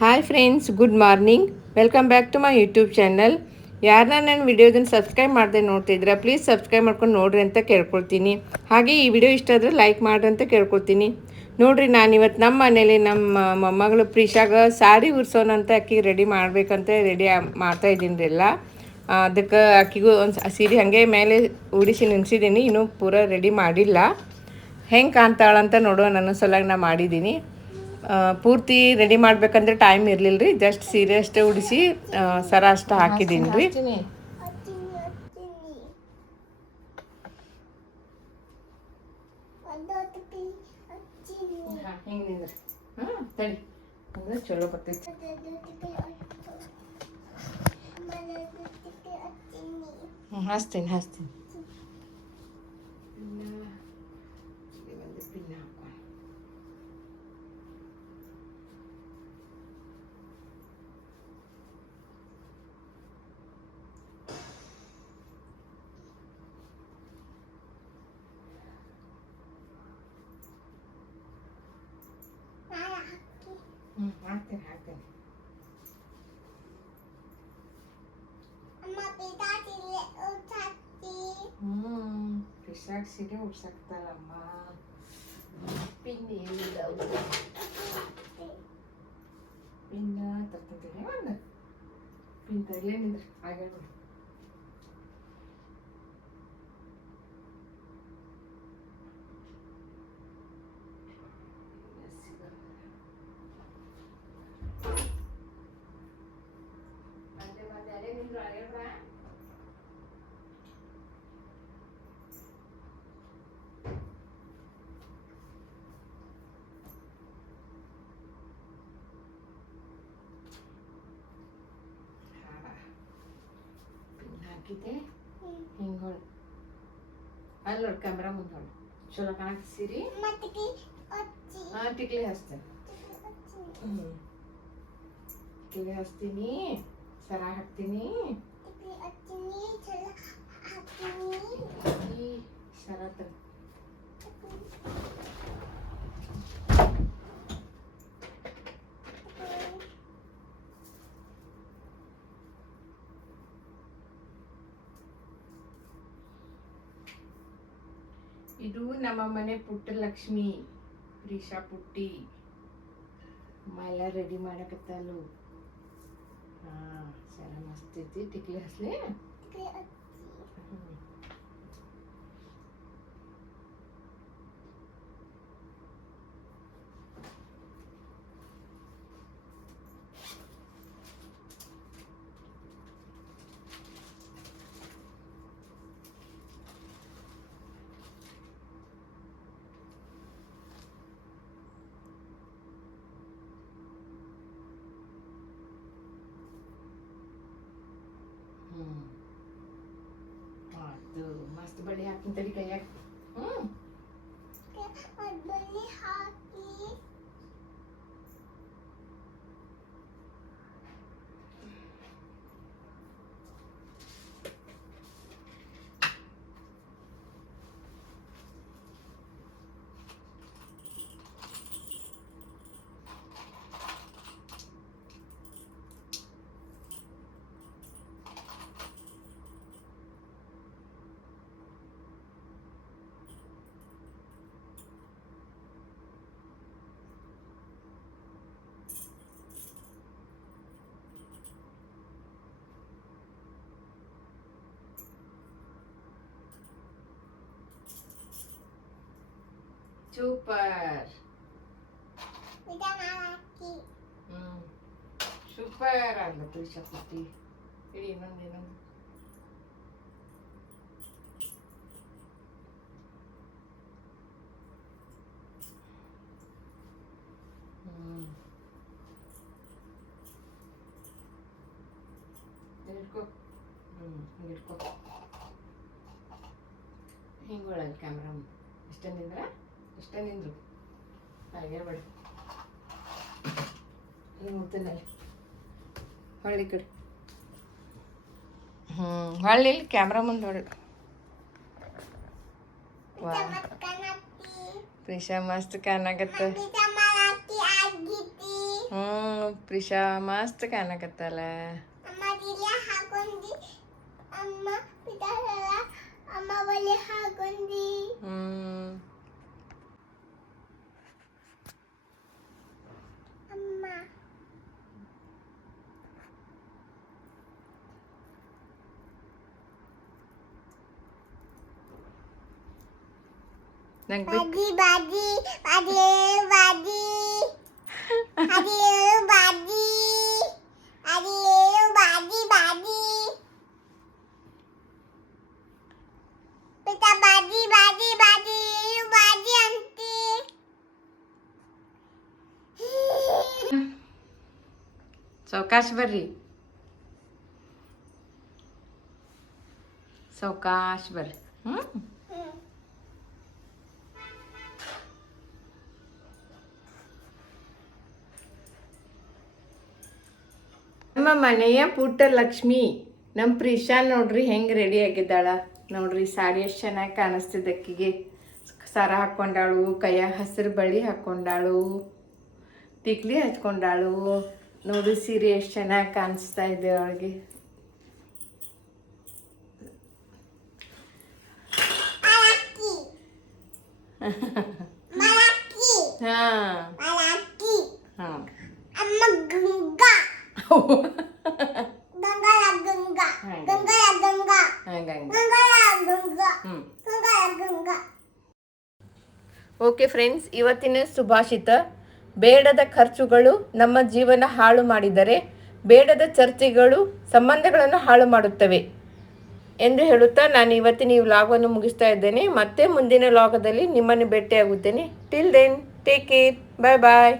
Hi friends, good morning. Welcome back to my YouTube channel. ಯಾರನ್ನ ನನ್ನ ವಿಡಿಯೋದನ್ನು subscribe ಮಾಡದೆ ನೋಡ್ತಿದ್ರೆ ಪ್ಲೀಸ್ ಸಬ್ಸ್ಕ್ರೈಬ್ ಮಾಡ್ಕೊಂಡು ನೋಡ್ರಿ ಅಂತ ಕೇಳ್ಕೊಳ್ತೀನಿ. ಹಾಗೆ ಈ ವಿಡಿಯೋ ಇಷ್ಟ ಆದರೆ ಲೈಕ್ ಮಾಡ್ರಿ ಅಂತ ಕೇಳ್ಕೊಳ್ತೀನಿ. ನೋಡಿರಿ, ನಾನಿವತ್ತು ನಮ್ಮ ಮನೇಲಿ ನಮ್ಮ ಮೊಮ್ಮಗಳು ಪ್ರೀಶಾಗ ಸಾರಿ ಉರ್ಸೋಣ ಅಂತ ಅಕ್ಕಿಗೆ ರೆಡಿ ಮಾಡಬೇಕಂತ ರೆಡಿ ಮಾಡ್ತಾಯಿದ್ದೀನಿ ಎಲ್ಲ. ಅದಕ್ಕೆ ಅಕ್ಕಿಗೂ ಒಂದು ಸೀರೆ ಹಾಗೆ ಮೇಲೆ ಉಡಿಸಿ ನಿಲ್ಸಿದ್ದೀನಿ. ಇನ್ನೂ ಪೂರ ರೆಡಿ ಮಾಡಿಲ್ಲ. ಹೆಂಗೆ ಕಾಣ್ತಾಳಂತ ನೋಡುವ ನನ್ನ ಸಲುವಾಗಿ ನಾನು ಮಾಡಿದ್ದೀನಿ. ಪೂರ್ತಿ ರೆಡಿ ಮಾಡ್ಬೇಕಂದ್ರೆ ಟೈಮ್ ಇರಲಿಲ್ಲ ರೀ. ಜಸ್ಟ್ ಸೀರೆ ಅಷ್ಟೇ ಉಡಿಸಿ ಸರ ಅಷ್ಟು ಹಾಕಿದ್ದೀನಿ ರೀ. ಹಿಂಗೆ ನಿಂದ್ರಿ. ತಡಿ ಅಂದ್ರೆ ಚಲೋ ಬರ್ತೈತಿ. ಹಾಸ್ತೀನಿ ಪಿನ್ನ ಹಾಕೋ. ಹಾಕ್ತೇನೆ. ಪಿಶಾಕ್ ಸೀರೆ ಉಡ್ಸಾಕ್ತಾಳಮ್ಮ. ಪಿನ್ನ ಏನಿದಾವು ಪಿನ್ನ ತರ್ತೀನಿ. ಒಂದು ಪಿನ್ ತರ್ಲೇನಿದ್ರೆ ಆಗ್ಯಾಡ್ಬಿಡು. ಹಾಕಿದ್ದೆ ಹಿಂಗೆ ಹೊಳು ಅಲ್ಲಿ ನೋಡಿ ಕ್ಯಾಮ್ರಾ ಮುಂದೆ ಹೊಳು ಚಲೋ ಕಾಣಿಸ್ತೀರಿ. ಟಿಕ್ಲಿ ಹಚ್ತೇನೆ. ಟಿಕ್ಲಿ ಹಚ್ತೀನಿ, ಸರ ಹಾಕ್ತೀನಿ. ಸರ ತ ಇದು ನಮ್ಮ ಮನೆ ಪುಟ್ಟ ಲಕ್ಷ್ಮಿ ಪ್ರೀಶಾ ಪುಟ್ಟಿ ಎಲ್ಲ ರೆಡಿ ಮಾಡಕತ್ತಲು. ಸರ ಮಸ್ತ್ ಐತಿ. ಟಿಕ್ಲಿ ಹಚ್ಲಿ. ಅದು ಮಸ್ತ್ ಬಳಿ ಹಾಕ್ತೀನಿ ತಡಿ ಕೈಯಾಗ. ಸೂಪರ್. ಸೂಪರ್ ಆಗಲ್ಲ ಪ್ರೀಶಾ ಪುಟ್ಟಿ. ಇಡಿ ಇನ್ನೊಂದು. ಹಿಡ್ಕೊ. ಹಿಡ್ಕೊ. ಹಿಂಗೊಳಲ್ಲಿ ಕ್ಯಾಮ್ರಾ ಇಷ್ಟ ನಿಂದ್ರು ಆಗ್ಯಾಬೇಡ. ಹಿಂಗೆ ಮುಡ್ತೀನಲ್ಲಿ ಹೊಳ್ಳಿ ಕಡೆ. ಹೊಳ್ಳಿ ಕ್ಯಾಮ್ರಾ ಮುಂದೆ ಹೊಳ್ಳಿ. ವಾ ಪ್ರೀಶಾ ಮಸ್ತ್ ಕಾಣಾಗತ್ತ. ಪ್ರಿಷಾ ಮಸ್ತ್ ಕಾಣಕತ್ತಲ್ಲ. ನಂಗೆ ಸಾವಕಾಶ ಬರ್ರಿ, ಸಾವಕಾಶ ಬರ್ರಿ. ನಮ್ಮ ಮನೆಯ ಪುಟ್ಟ ಲಕ್ಷ್ಮಿ ನಮ್ಮ ಪ್ರಿಷಾ ನೋಡ್ರಿ ಹೆಂಗೆ ರೆಡಿ ಆಗಿದ್ದಾಳ ನೋಡ್ರಿ. ಸಾಡಿ ಎಷ್ಟು ಚೆನ್ನಾಗಿ ಕಾಣಿಸ್ತಿದ್ದ ಅಕ್ಕಿಗೆ. ಸರ ಹಾಕ್ಕೊಂಡಾಳು, ಕೈಯಾಗ ಹಸಿರು ಬಳಿ ಹಾಕ್ಕೊಂಡಾಳು, ಟಿಕ್ಲಿ ಹಚ್ಕೊಂಡಾಳು ನೋಡಿ. ಸೀರೆ ಎಷ್ಟು ಚೆನ್ನಾಗಿ ಕಾಣಿಸ್ತಾ ಇದೆ ಅವಳಿಗೆ. ಓಕೆ ಫ್ರೆಂಡ್ಸ್, ಇವತ್ತಿನ ಸುಭಾಷಿತ: ಬೇಡದ ಖರ್ಚುಗಳು ನಮ್ಮ ಜೀವನ ಹಾಳು ಮಾಡಿದರೆ ಬೇಡದ ಚರ್ಚೆಗಳು ಸಂಬಂಧಗಳನ್ನು ಹಾಳು ಮಾಡುತ್ತವೆ ಎಂದು ಹೇಳುತ್ತಾ ನಾನು ಇವತ್ತಿನ ಈ ವ್ಲಾಗನ್ನು ಮುಗಿಸ್ತಾ ಇದ್ದೇನೆ. ಮತ್ತೆ ಮುಂದಿನ ವ್ಲಾಗದಲ್ಲಿ ನಿಮ್ಮನ್ನು ಭೇಟಿಯಾಗುತ್ತೇನೆ. ಟಿಲ್ ದೆನ್ ಟೇಕ್ ಕೇರ್, ಬಾಯ್ ಬಾಯ್.